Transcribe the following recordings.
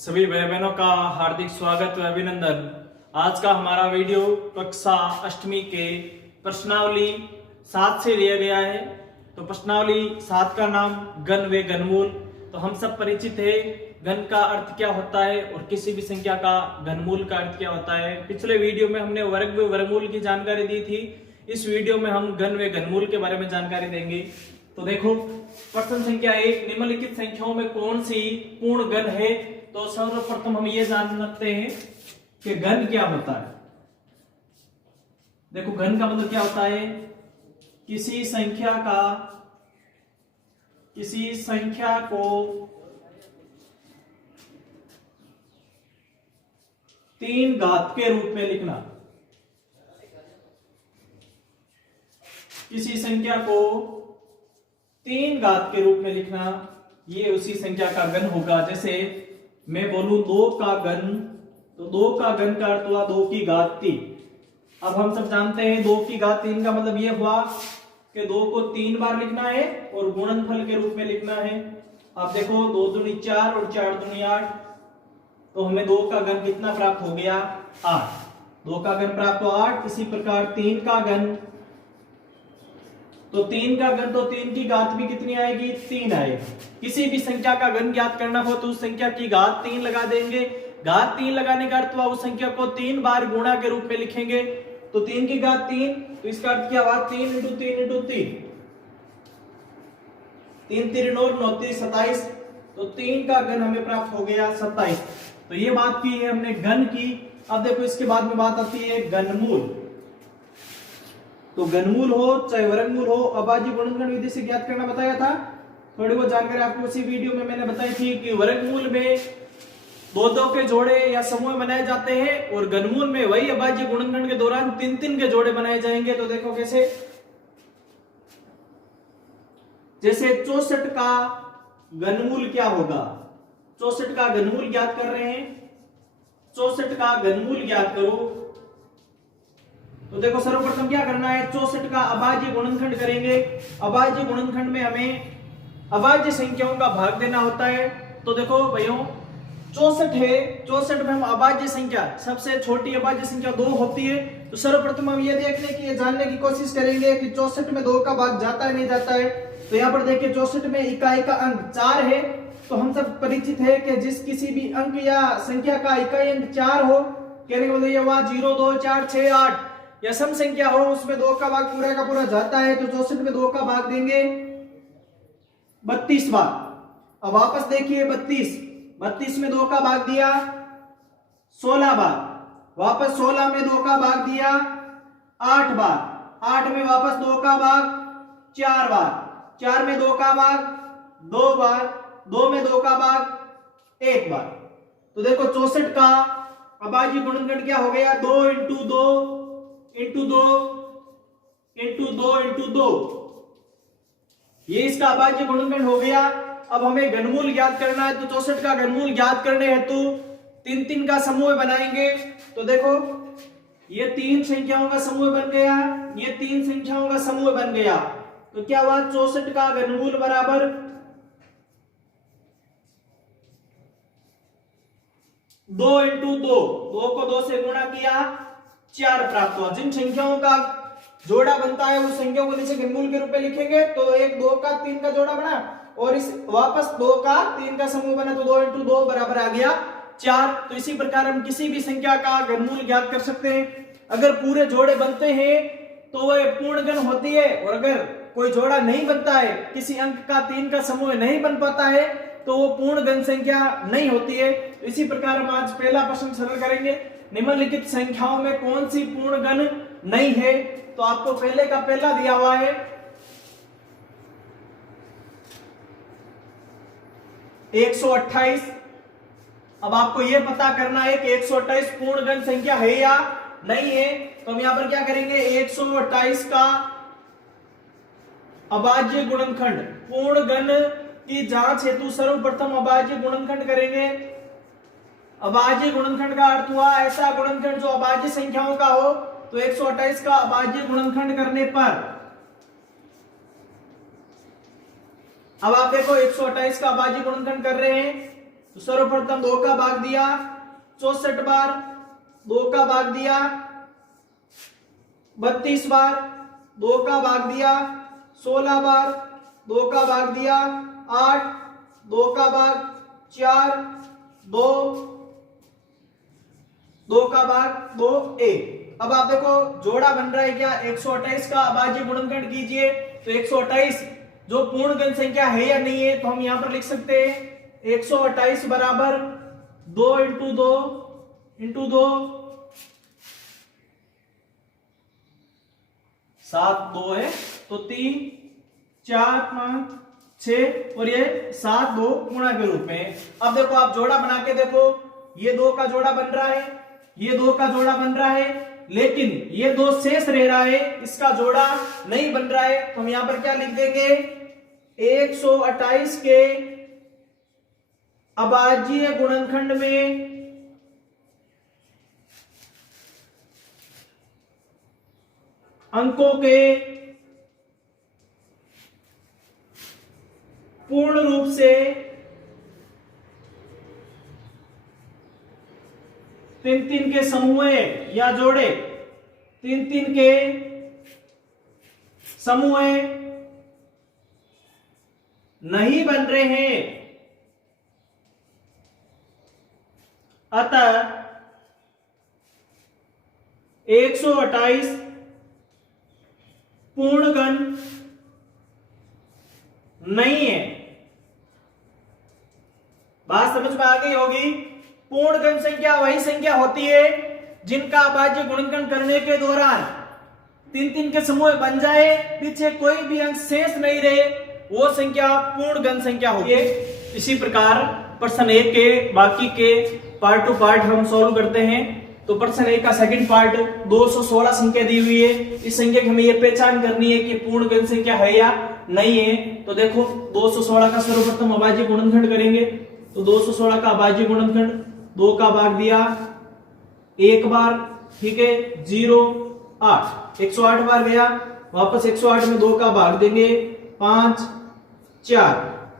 सभी भाई बहनों का हार्दिक स्वागत व अभिनंदन। आज का हमारा वीडियो कक्षा अष्टमी के प्रश्नावली 7 से लिया गया है। तो प्रश्नावली 7 का नाम घन व घनमूल। तो हम सब परिचित है घन का अर्थ क्या होता है और किसी भी संख्या का घनमूल का अर्थ क्या होता है। पिछले वीडियो में हमने वर्ग व वर्गमूल की जानकारी दी थी। इस वीडियो में हम घन व घनमूल के बारे में जानकारी देंगे। तो देखो प्रश्न संख्या 1, निम्नलिखित संख्याओं में कौन सी पूर्ण घन है। तो सर्वप्रथम हम ये जान सकते हैं कि घन क्या होता है। देखो घन का मतलब क्या होता है, किसी संख्या को तीन घात के रूप में लिखना। किसी संख्या को तीन घात के रूप में लिखना, ये उसी संख्या का घन होगा। जैसे मैं बोलूं 2 का घन, तो 2 का घन का अर्थ हुआ 2 की घात 3। अब हम सब जानते हैं 2 की घात 3 का मतलब यह हुआ कि 2 को 3 बार लिखना है और गुणनफल के रूप में लिखना है। अब देखो 2 दूनी 4 और 4 दूनी 8, तो हमें 2 का घन कितना प्राप्त हो गया, 8। 2 का घन प्राप्त हो 8। इसी प्रकार 3 का घन, तो 3 का घन, तो 3 की घात भी कितनी आएगी, 3 आएगी। किसी भी संख्या का घन ज्ञात करना हो तो उस संख्या की घात 3 लगा देंगे। घात 3 लगाने का अर्थ हुआ उस संख्या को 3 बार गुणा के रूप में लिखेंगे। तो 3 की घात 3, तो इसका अर्थ क्या हुआ, 3 इंटू 3 इंटू 3, 3 3 9 9 3 27। तो 3 का घन हमें प्राप्त हो गया 27। तो ये बात की है हमने घन की। अब देखो इसके बाद में बात आती है घनमूल। तो घनमूल हो चाहे वर्गमूल हो, अभाज्य गुणनखंड विधि से ज्ञात करना बताया था। थोड़ी बहुत जानकारी आपको उसी वीडियो में मैंने बताई थी कि वर्गमूल में 2-2 के जोड़े या समूह बनाए जाते हैं और घनमूल में वही अभाज्य गुणनखंड के दौरान 3-3 के जोड़े बनाए जाएंगे। तो देखो कैसे, जैसे 64 का घनमूल क्या होगा, 64 का घनमूल ज्ञात कर रहे हैं। 64 का घनमूल ज्ञात करो। तो देखो सर्वप्रथम क्या करना है, 64 का अभाज्य गुणनखंड करेंगे। अभाज्य गुणनखंड में हमें अभाज्य संख्याओं का भाग देना होता है। तो देखो भाइयों 64 है, 64 में हम अभाज्य संख्या, सबसे छोटी अभाज्य संख्या 2 होती है। तो सर्वप्रथम हम ये देखने की, ये जानने की कोशिश करेंगे कि 64 में 2 का भाग जाता है नहीं जाता है। तो यहाँ पर देखिए 64 में इकाई का अंक 4 है। तो हम सब परिचित है कि जिस किसी भी अंक या संख्या का इकाई अंक 4 हो, कहने का मतलब ये हुआ 0 2 4 6 8 या सम संख्या हो, उसमें 2 का भाग पूरा का पूरा जाता है। तो 64 में 2 का भाग देंगे 32 बार। अब वापस देखिए 32 में 2 का भाग दिया 16 बार। वापस 16 में 2 का भाग दिया 8 बार। 8 में वापस 2 का भाग 4 बार। 4 में 2 का भाग 2 बार। 2 में 2 का भाग 1 बार। तो देखो 64 का अभाज्य गुणनखंड क्या हो गया, 2 इंटू 2 इंटू 2 इंटू 2 इंटू 2, ये इसका अभाज्य गुणनखंड हो गया। अब हमें घनमूल ज्ञात करना है। तो 64 का घनमूल ज्ञात करने हेतु 3-3 का समूह बनाएंगे। तो देखो ये 3 संख्याओं का समूह बन गया, ये 3 संख्याओं का समूह बन गया। तो क्या हुआ, 64 का घनमूल बराबर 2 इंटू 2, 2 को 2 से गुणा किया 4 प्राप्त हुआ। जिन संख्याओं का जोड़ा बनता है उस संख्या को नीचे घनमूल के रूप में लिखेंगे। तो 1 2 का 3 का जोड़ा बना और इस वापस 2 का 3 का समूह बना। तो 2 इंटू 2 बराबर आ गया 4। तो इसी प्रकार हम किसी भी संख्या का घनमूल ज्ञात कर सकते हैं। अगर पूरे जोड़े बनते हैं तो वह पूर्ण घन होती है, और अगर कोई जोड़ा नहीं बनता है, किसी अंक का 3 का समूह नहीं बन पाता है, तो वो पूर्ण घन संख्या नहीं होती है। तो इसी प्रकार हम आज पहला प्रश्न सरल करेंगे, निम्नलिखित संख्याओं में कौन सी पूर्ण घन नहीं है। तो आपको पहले का पहला दिया हुआ है 128। अब आपको यह पता करना है कि 128 पूर्ण घन संख्या है या नहीं है। तो हम यहां पर क्या करेंगे, 128 का अभाज्य गुणनखंड, पूर्ण घन की जांच हेतु सर्वप्रथम अभाज्य गुणनखंड करेंगे। अभाज्य गुणनखंड का अर्थ हुआ ऐसा गुणनखंड जो अभाज्य संख्याओं का हो। तो 128 का अभाज्य गुणनखंड करने पर अब आप देखो 128 का अभाज्य गुणनखंड कर रहे हैं तो सर्वप्रथम 2 का भाग दिया 64 बार, 2 का भाग दिया 32 बार, 2 का भाग दिया 16 बार, 2 का भाग दिया 8, 2 का भाग 4, 2, 2 का भाग 2, 1। अब आप देखो जोड़ा बन रहा है क्या, 128 का अभाज्य गुणनखंड कीजिए। तो 128 जो पूर्ण गण संख्या है या नहीं है, तो हम यहां पर लिख सकते हैं 128 बराबर 2 इंटू 2 इंटू 2 7, 2 है तो 3, 4, 5, 6 और ये 7, 2 गुणा के रूप में। अब देखो आप जोड़ा बना के देखो, ये 2 का जोड़ा बन रहा है, ये 2 का जोड़ा बन रहा है, लेकिन ये 2 शेष रह रहा है, इसका जोड़ा नहीं बन रहा है। तो हम यहां पर क्या लिख देंगे, 128 के अभाज्य गुणनखंड में अंकों के पूर्ण रूप से 3-3 के समूह या जोड़े, 3-3 के समूह नहीं बन रहे हैं, अतः 128 पूर्ण गण नहीं है। बात समझ में आ गई होगी। पूर्ण गण संख्या वही संख्या होती है जिनका अभाज्य गुणनखंड करने के दौरान 3-3 के समूह बन जाए, पीछे कोई भी अंक शेष नहीं रहे, वो संख्या पूर्ण गण संख्या होती है। इसी प्रकार प्रश्न 1 के बाकी के पार्ट टू पार्ट हम सॉल्व करते हैं। तो प्रश्न 1 का सेकंड पार्ट 216 संख्या दी हुई है, इस संख्या की हमें ये पहचान करनी है कि पूर्ण गण संख्या है या नहीं है। तो देखो 216 का सर्वप्रथम अभाज्य गुणनखंड करेंगे। तो 216 का अभाज्य गुणनखंड 2 का भाग दिया 1 बार, ठीक है, 0, 8, 108 बार गया, वापस 108 में 2 का भाग देंगे 5, 4,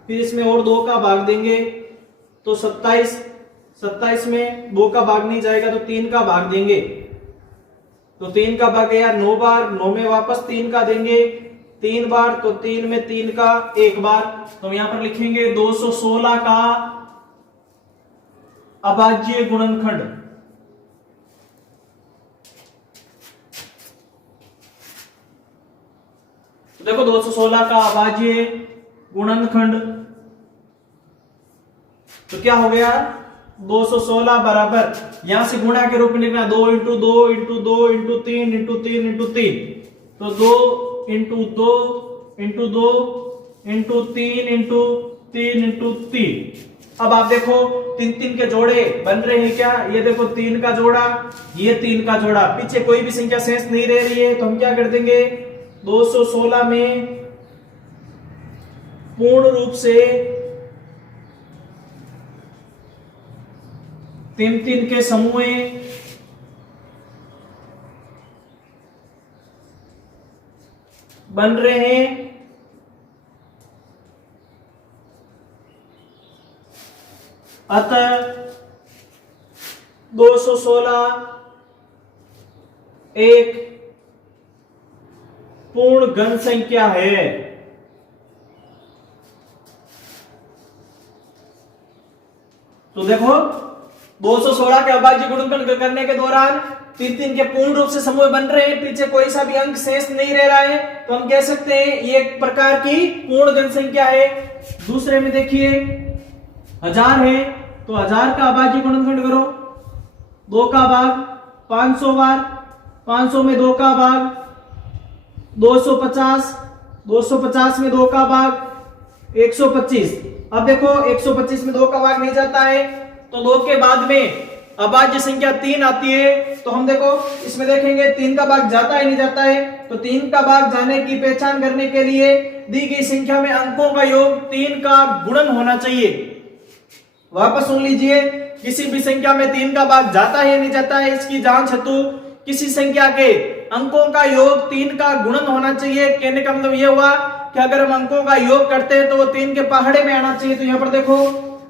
फिर इसमें और 2 का भाग देंगे तो 27, 27 में 2 का भाग नहीं जाएगा तो 3 का भाग देंगे, तो 3 का भाग गया 9 बार, 9 में वापस 3 का देंगे 3 बार, तो 3 में 3 का 1 बार। तो यहां पर लिखेंगे 216 का अभाज्य गुणनखंड। तो देखो 216 का अभाज्य गुणनखंड तो क्या हो गया, 216 बराबर यहां से गुणा के रूप में लिखना 2 into 2 into 2 into 3 into 3 into 3, तो 2 into 2 into 2 into 3 into 3 into 3। अब आप देखो 3-3 के जोड़े बन रहे हैं क्या, ये देखो 3 का जोड़ा, ये 3 का जोड़ा, पीछे कोई भी संख्या शेष नहीं रह रही है। तो हम क्या कर देंगे, 216 में पूर्ण रूप से 3-3 के समूह बन रहे हैं, अतः 216 एक पूर्ण गण संख्या है। तो देखो 216 के अभाज्य गुणनखंड करने के दौरान 3-3 के पूर्ण रूप से समूह बन रहे हैं, पीछे कोई सा भी अंक शेष नहीं रह रहा है, तो हम कह सकते हैं ये एक प्रकार की पूर्ण गण संख्या है। दूसरे में देखिए 1000 है, तो 1000 का अभाज्य गुणनखंड करो, 2 का भाग 500 बार, 500 में 2 का भाग 250, 250 में 2 का भाग 125। अब देखो 125 में 2 का भाग नहीं जाता है, तो 2 के बाद में अभाज्य संख्या 3 आती है। तो हम देखो इसमें देखेंगे 3 का भाग जाता है नहीं जाता है, तो 3 का भाग जाने की पहचान करने के लिए दी गई संख्या में अंकों का योग 3 का गुणन होना चाहिए। वापस सुन लीजिए, किसी भी संख्या में 3 का भाग जाता है या नहीं जाता है, इसकी जांच हेतु किसी संख्या के अंकों का योग 3 का गुणन होना चाहिए। कहने का मतलब यह हुआ कि अगर हम अंकों का योग करते हैं तो वो 3 के पहाड़े में आना चाहिए। तो यहाँ पर देखो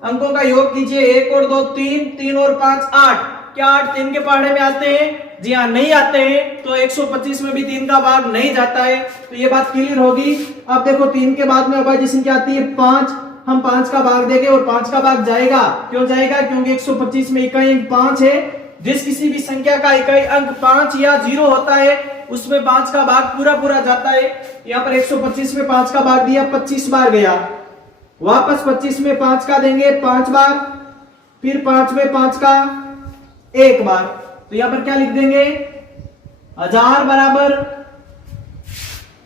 अंकों का योग कीजिए, 1 और 2 3, 3 और 5 8। क्या 8 3 के पहाड़े में आते हैं? जी हाँ, नहीं आते हैं। तो 125 में भी 3 का भाग नहीं जाता है, तो ये बात क्लियर होगी। अब देखो 3 के बाद में अभाज्य संख्या आती है 5, हम 5 का भाग देंगे और 5 का भाग जाएगा। क्यों जाएगा? क्योंकि 125 में इकाई अंक 5 है। जिस किसी भी संख्या का इकाई अंक 5 या 0 होता है उसमें 5 का भाग पूरा पूरा जाता है। यहाँ पर 125 में 5 का भाग दिया, 25 बार गया, वापस 25 में 5 का देंगे 5 बार, फिर 5 में 5 का 1 बार। तो यहां पर क्या लिख देंगे? 1000 बराबर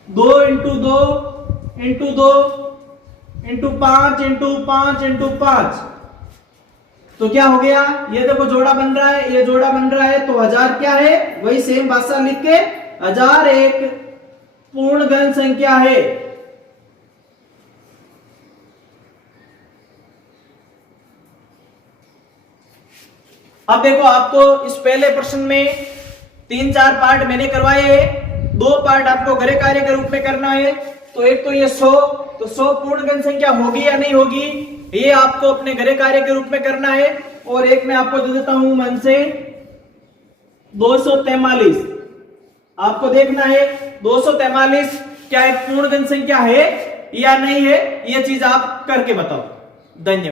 2 into 2 into 2 into 5 into 5 into 5। तो क्या हो गया? ये देखो जोड़ा बन रहा है, ये जोड़ा बन रहा है। तो 1000 क्या है? वही सेम भाषा लिख के 1000 एक पूर्ण गण संख्या है। अब देखो आपको इस पहले प्रश्न में 3-4 पार्ट मैंने करवाए हैं, 2 पार्ट आपको गृह कार्य के रूप में करना है। तो एक तो ये 100, तो 100 पूर्ण गण संख्या होगी या नहीं होगी, ये आपको अपने गृह कार्य के रूप में करना है। और एक मैं आपको दे देता हूं मन से 243, आपको देखना है 243 क्या एक पूर्ण गण संख्या है या नहीं है, ये चीज आप करके बताओ। धन्यवाद।